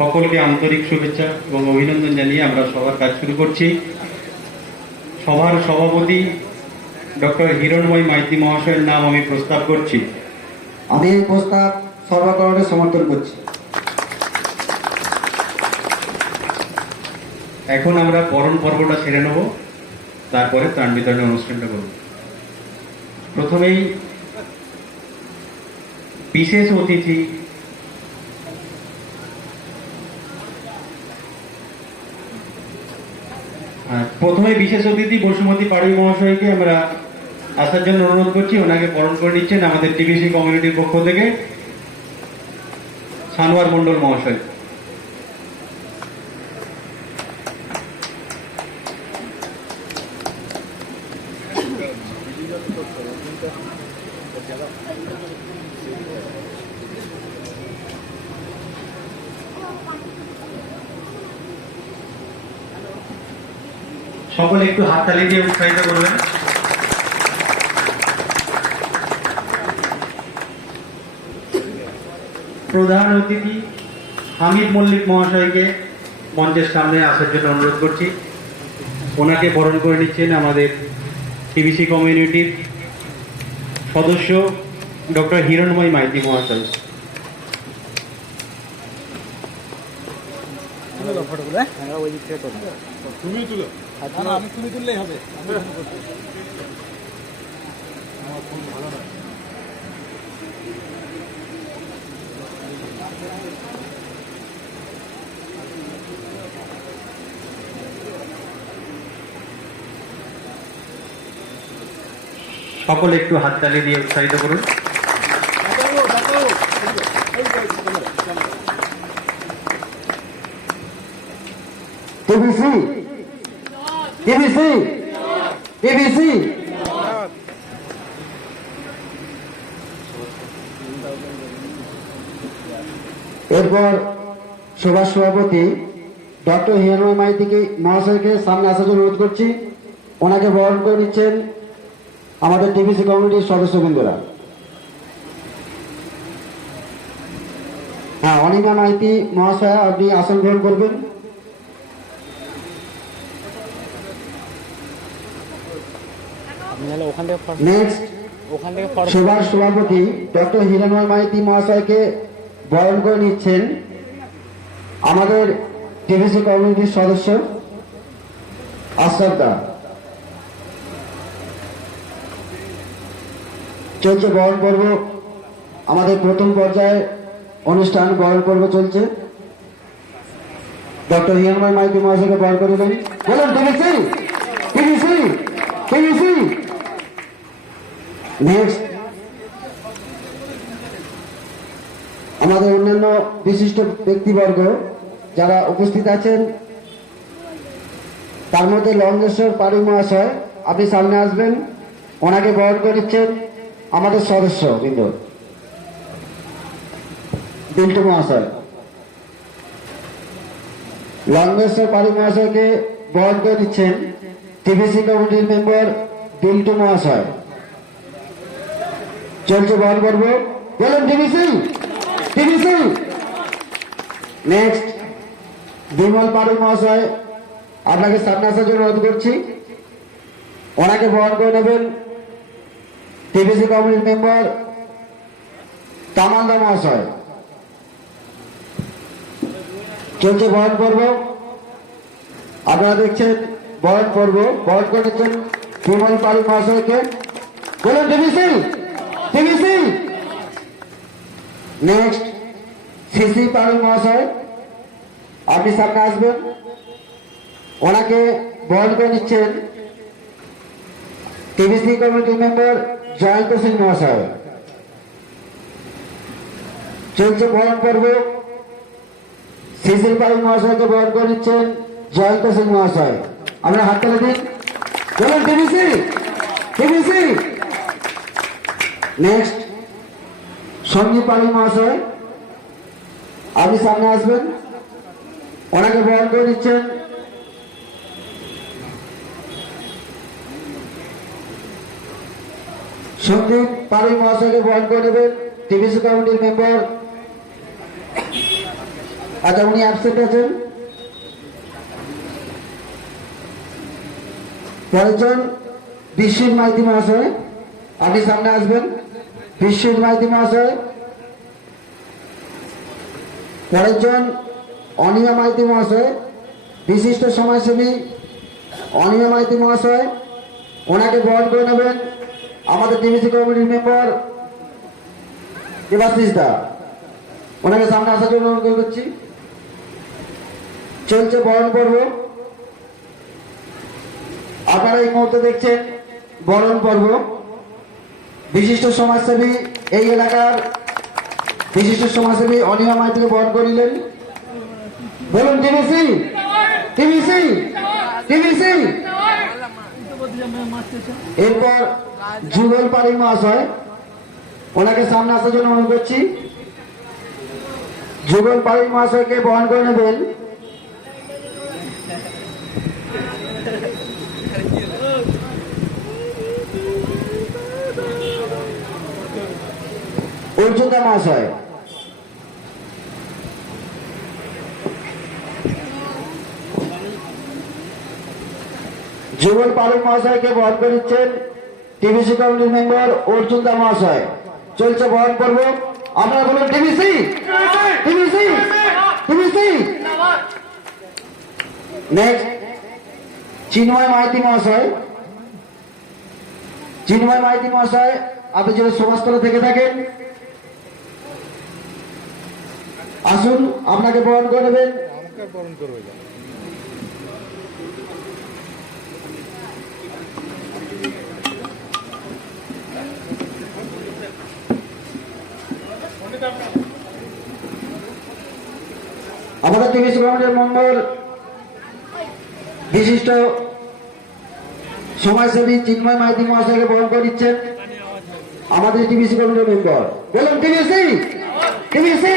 সকলকে আন্তরিক শুভেচ্ছা এবং অভিনন্দন জানিয়ে আমরা সবার কাজ শুরু করছি। সভার সভাপতি ডক্টর হিরণময় মাইতি মহাশয়ের নাম আমি প্রস্তাব করছি। আমি এই প্রস্তাব সর্বকারণে সমর্থন করছি। এখন আমরা বরণ পর্বটা সেরে নেব, তারপরে ত্রাণ বিতরণের অনুষ্ঠানটা করব। প্রথমেই বিশেষ অতিথি বসুমতী পাড়ুই মহাশয়কে আমরা আসার জন্য অনুরোধ করছি। ওনাকে বরণ করে নিচ্ছেন আমাদের টিবিসি কমিউনিটির পক্ষ থেকে সানোয়ার মণ্ডল মহাশয়। সকলে একটু হাততালি দিয়ে উৎসাহিত করবেন। প্রধান অতিথি হামিদ মল্লিক মহাশয়কে মঞ্চের সামনে আসার জন্য অনুরোধ করছি। ওনাকে বরণ করে নিচ্ছেন আমাদের টিবিসি কমিউনিটির সদস্য ডক্টর হিরণময় মাইতি মহাশয়। তুমি তুলো, আমি তুমি তুললেই হবে। আমার ফোন ভালো না। সকলে একটু হাততালি দিয়ে উৎসাহিত করুন। টিবিসি টিবিসি টিবিসি এরপর সভার সভাপতি ডক্টর হিরণময় মাইতিকে মহাশয়কে সামনে আসার জন্য অনুরোধ করছি। ওনাকে বরণ করে নিচ্ছেন আমাদের টিবিসি কমিটির সদস্যবৃন্দরা। হ্যাঁ, অনিমা মাইতি মহাশয়া, আপনি আসন গ্রহণ করবেন। নেক্সট সভার সভাপতি ডক্টর হিরণময় মাইতি মহাশয়কে বরণ করে নিচ্ছেন আমাদের টিবিসি কমিউনিটির সদস্য আশরাফ দা। চলছে বরণ পর্ব, আমাদের প্রথম পর্যায়ে অনুষ্ঠান বরণ পর্ব চলছে। ডক্টর হিরণময় মাইতি মহাশয়কে বরণ করে দেবেন। বলুন টিবিসি টিবিসি টিবিসি। নেক্সট আমাদের অন্যান্য বিশিষ্ট ব্যক্তিবর্গ যারা উপস্থিত আছেন, তার মধ্যে লঙ্গেশ্বর পাড়ুই মহাশয়, আপনি সামনে আসবেন। ওনাকে বরণ করে নিচ্ছেন আমাদের সদস্য বৃন্দ বিল্টু মহাশয়। লঙ্গেশ্বর পাড়ুই মহাশয়কে বরণ করে নিচ্ছেন টিবিসি কমিটির মেম্বার বিল্টু মহাশয়। চলছে বরণ পর্ব, বলুন টিবিসি টিবিসি। নেক্সট বিমল পাড়ুই মহাশয়, আপনাকে সামনে আসার জন্য অনুরোধ করছি। ওনাকে বরণ করে নেবেন টিবিসি কমিটির মেম্বার তামান্না মহাশয়। চলছে বরণ পর্ব, আপনারা দেখছেন বরণ পর্ব। বরণ করে নিচ্ছেন বিমল পাড়ুই মহাশয়কে। বলুন টিবিসি টিবিসি। নেক্সট সিসি পাড়ুই মহাশয়, আপনি সামনে আসবেন। ওনাকে বরণ করে নিচ্ছেন TBC committee member Jayanta Singh মহাশয়। চলছে বরণ পর্ব, সিসি পাড়ুই মহাশয়কে বরণ করে নিচ্ছেন জয়ন্ত সিং মহাশয়। আমরা হাত তুলে দিন, বলুন টিবিসি টিবিসি। নেক্সট সঞ্জীব পাড়ুই মহাশয়, আপনি সামনে আসবেন। ওনাকে বরণ করে নিচ্ছেন সন্দীপ পাড়ুই মহাশয়কে বরণ করে নেবেন টিবিসি কমিটির মেম্বার আচ্ছা, উনি অ্যাবসেন্ট আছেন। পরেরজন বিশ্বজিৎ মাইতি মহাশয়, আপনি সামনে আসবেন। বিশ্বজিৎ মাইতি মহাশয়। পরেরজন অনিমা মাইতি মহাশয়, বিশিষ্ট সমাজসেবী অনিমা মাইতি মহাশয়, ওনাকে বরণ করে নেবেন আমাদের টিবিসি কমিটির মেম্বার দেবাশিস দা, ওনাকে সামনে আসার জন্য অনুরোধ করছি। চলছে বরণ পর্ব। আপনারা এই মুহূর্তে দেখছেন বরণ পর্ব। বিশিষ্ট সমাজসেবী এই এলাকার বিশিষ্ট সমাজসেবী অনিমা মাইতিকে বরণ করিলেন। বলুন টিবিসি, টিবিসি, টিবিসি। এরপর যুগল পাড়ি মহাশয়, ওনাকে সামনে আসার জন্য অনুরোধ করছি। যুগল পাড়ি মহাশয়কে বহন করে নেবেন অর্জুনদা মহাশয়। যুগল পাড়ি মহাশয়কে বহন করে নিচ্ছেন টিবিসি কমিটির মেম্বার অর্জুনদা মহাশয়। চলছে বহন পর্ব। আপনারা বলুন টিবিসি, টিবিসি, টিবিসি। নেক্সট চিন্ময় মাইতি মহাশয়। চিন্ময় মাইতি মহাশয়, আপনি যদি সমাজতলা থেকে থাকেন আসুন, আপনাকে বরণ করে নেবেন। আমাকে বরণ করবে। আমাদের টিবিসি কমিটির মেম্বার বিশিষ্ট সমাজসেবী চিন্ময় মাইতি মহাশয়কে বরণ করে নিচ্ছেন আমাদের টিবিসি কমিটির মেম্বার। বলুন টিবিসি, টিবিসি।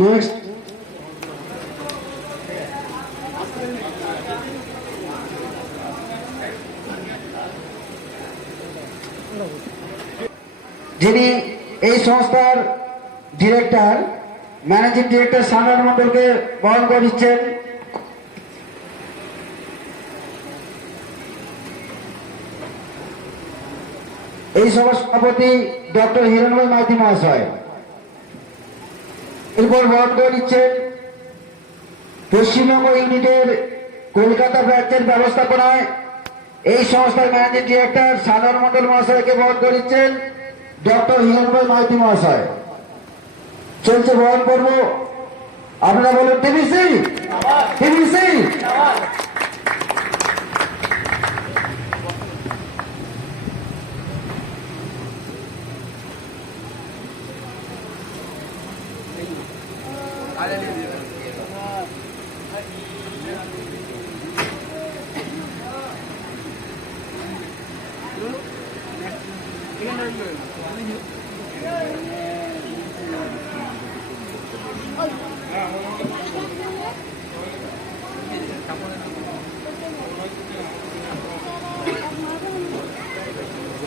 নেক্সট যিনি এই সংস্থার ডিরেক্টর, ম্যানেজিং ডিরেক্টর সান্নাল মন্ডলকে বহন করে নিচ্ছেন এই সভার সভাপতি ডক্টর হিরণময় মাইতি মহাশয়। এরপর বহন করে নিচ্ছেন পশ্চিমবঙ্গ ইউনিটের কলকাতা ব্রাঞ্চের ব্যবস্থাপনায় এই সংস্থার ম্যানেজিং ডিরেক্টর সান্নাল মন্ডল মহাশয়কে বহন করে নিচ্ছেন ডক্টর হিরণময় মাইতি মহাশয়। চলছে বহন পর্ব। আপনারা বলুন টিবিসি, টিবিসি।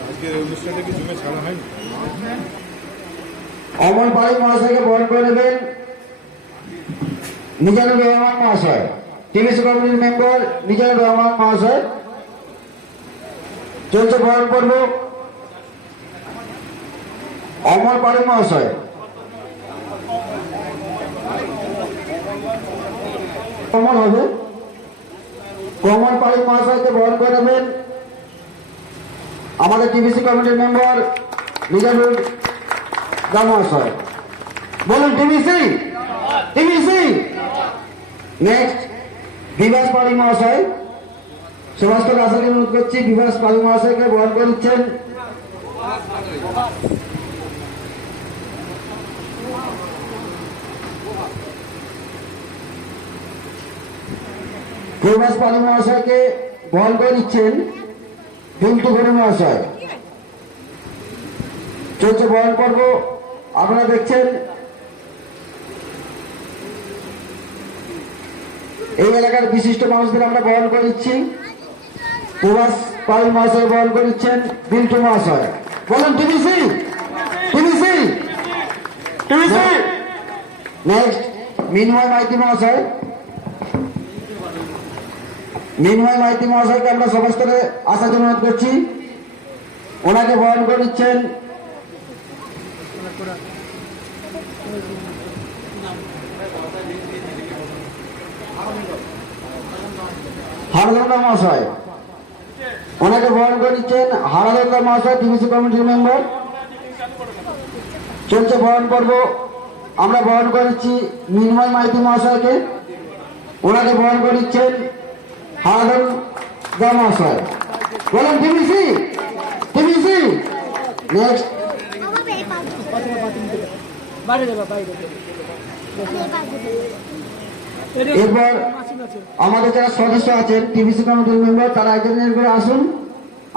আজকের অনুষ্ঠানটা কি জুমে ছাড়া হয়নি? অমল পাড়ি মহাশয়কে বহন করে নেবেন মিজানুর রহমান মহাশয়, টিবিসি কমিটির মেম্বার মিজানুর রহমান মহাশয়। চলছে বহন পর্ব। অমল পাড়ি মহাশয়, কমল হবে। কমল পাড়ি মহাশয়কে বহন করে নেবেন আমাদের টিবিসি কমিটির মেম্বার মিজানুর মহাশয়। বলুন টিবিসি, টিবিসি। নেক্সট বিভাস পাড়ি মহাশয়, সমস্ত আশাকে অনুরোধ করছি বিভাস পাড়ি মহাশয়কে বহন করে নিচ্ছেন বিভাস পাড়ি মহাশয়কে বহন করে নিচ্ছেন বিন্তু ঘরে মহাশয়। চলছে বহন পর্ব। আপনারা দেখছেন এই এলাকার বিশিষ্ট মানুষদের আমরা বহন করে নিচ্ছি। প্রভাস পাল মহাশয় বহন করে নিচ্ছেন বিন্তু মহাশয়। বলুন টিবিসি, টিবিসি, টিবিসি। নেক্সট মিনময় মাইতি মহাশয়। মিনময় মাইতি মহাশয়কে আমরা সভাস্থলে আসার জন্য অনুরোধ করছি। ওনাকে বরণ করে নিচ্ছেন হারাদন্দা মহাশয়। ওনাকে বরণ করে নিচ্ছেন হারাদন্দা মহাশয়, টিবিসি কমিটির মেম্বার। চলছে বরণ পর্ব। আমরা বরণ করে নিচ্ছি মিনময় মাইতি মহাশয়কে। ওনাকে বরণ করে নিচ্ছেন হারাদন্দা মহাশয়। বলেন টিবিসি, টিবিসি। নেক্সট এরপর আমাদের যারা সদস্য আছেন টিবিসি কমিটির মেম্বার, তারা একজন করে আসুন,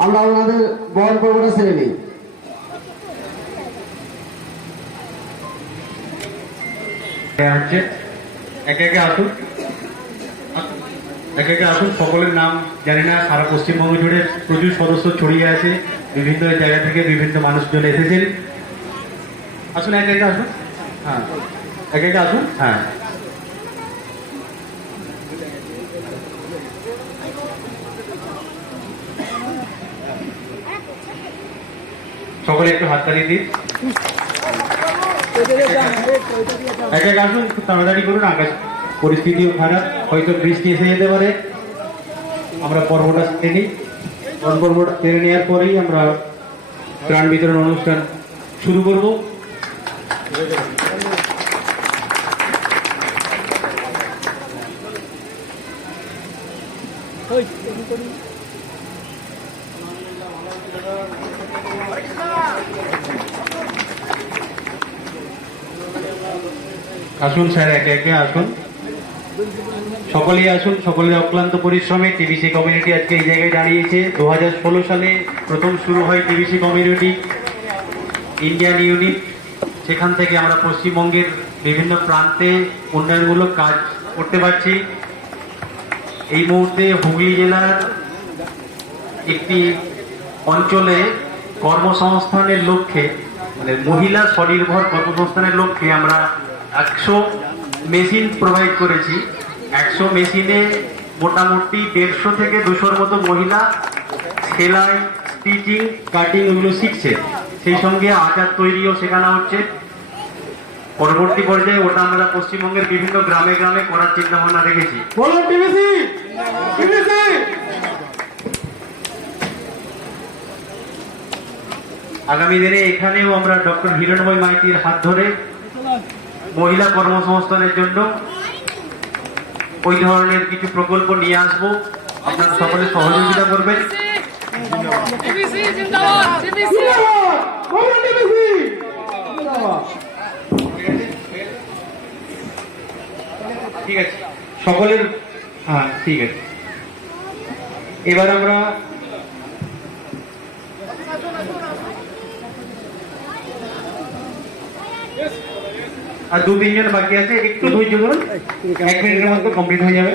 আমরা ওনাদের বরণ পর্বটা সেরে নিই। হচ্ছে একে একে আসুন, একে একে আসুন। সকলের নাম জানি না, সারা পশ্চিমবঙ্গ জুড়ে প্রচুর সদস্য ছড়িয়ে আছে, বিভিন্ন জায়গা থেকে বিভিন্ন মানুষজন এসেছেন। আসুন, একে একে আসুন। হ্যাঁ, একে একে আসুন। হ্যাঁ, সকলে একটু হাততালি দিন। একে একে আসুন, একটু তাড়াতাড়ি করুন, আকাশ পরিস্থিতিও খারাপ, হয়তো বৃষ্টি এসে যেতে পারে। আমরা পর্বটা সেরে নিই। পর্বটা সেরে নেওয়ার পরেই আমরা ত্রাণ বিতরণ অনুষ্ঠান শুরু করব। আসুন স্যার, একে একে আসুন, সকলেই আসুন। সকলের অক্লান্ত পরিশ্রমে টিবিসি কমিউনিটি আজকে এই জায়গায় দাঁড়িয়েছে। 2016 সালে প্রথম শুরু হয় টিবিসি কমিউনিটি ইন্ডিয়ান ইউনিট। সেখান থেকে আমরা পশ্চিমবঙ্গের বিভিন্ন প্রান্তে উন্নয়নমূলক কাজ করতে পারছি। এই মুহূর্তে হুগলি জেলার একটি অঞ্চলে কর্মসংস্থানের লক্ষ্যে, মানে মহিলা স্বনির্ভর কর্মসংস্থানের লক্ষ্যে আমরা 100 মেশিন প্রোভাইড করেছি। 100 মেশিনে মোটামুটি 150 থেকে 200-র মতো মহিলা সেলাই, স্টিচিং, কাটিং এগুলো শিখছে। সেই সঙ্গে আচার তৈরিও শেখানো হচ্ছে। পরবর্তী পর্যায়ে ওটা আমরা পশ্চিমবঙ্গের বিভিন্ন গ্রামে গ্রামে করার চিন্তা ভাবনা রেখেছি। বলুন টিবিসি, টিবিসি। আগামী দিনে এখানেও আমরা ডক্টর হিরণময় মাইতির হাত ধরে মহিলা কর্মসংস্থানের জন্য ওই ধরনের কিছু প্রকল্প নিয়ে আসবো। আপনারা সকলে সহযোগিতা করবেন। ঠিক আছে, সকলের, হ্যাঁ ঠিক আছে। এবার আমরা আর 2-3 জন বাকি আছে, একটু ধৈর্য ধরুন, 1 মিনিটের মধ্যে কমপ্লিট হয়ে যাবে।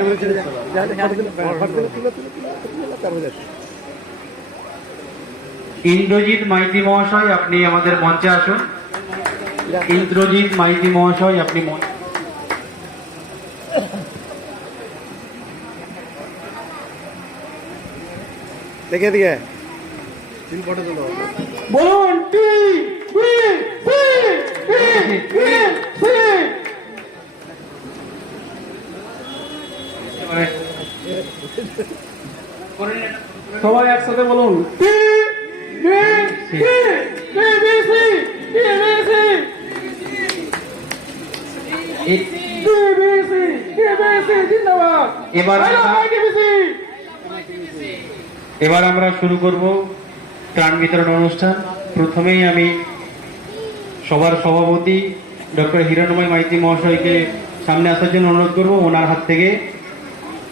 ইন্দ্রজিৎ মাইতি মহাশয়, আপনি আমাদের মঞ্চে আসুন। ইন্দ্রজিৎ মাইতি মহাশয়, আপনি দেখে দিকে তিন ফটো তোলো। বলুন সবাই একসাথে বলুন। এবার আমরা শুরু করব ত্রাণ বিতরণ অনুষ্ঠান। প্রথমেই আমি সবার সভাপতি ডক্টর হিরণময় মাইতি মহাশয়কে সামনে আসার জন্য অনুরোধ করব। ওনার হাত থেকে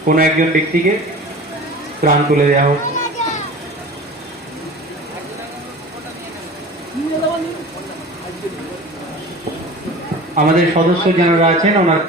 কোনো একজন ব্যক্তিকে ত্রাণ তুলে দেওয়া হোক। আমাদের সদস্য যারা আছেন ওনার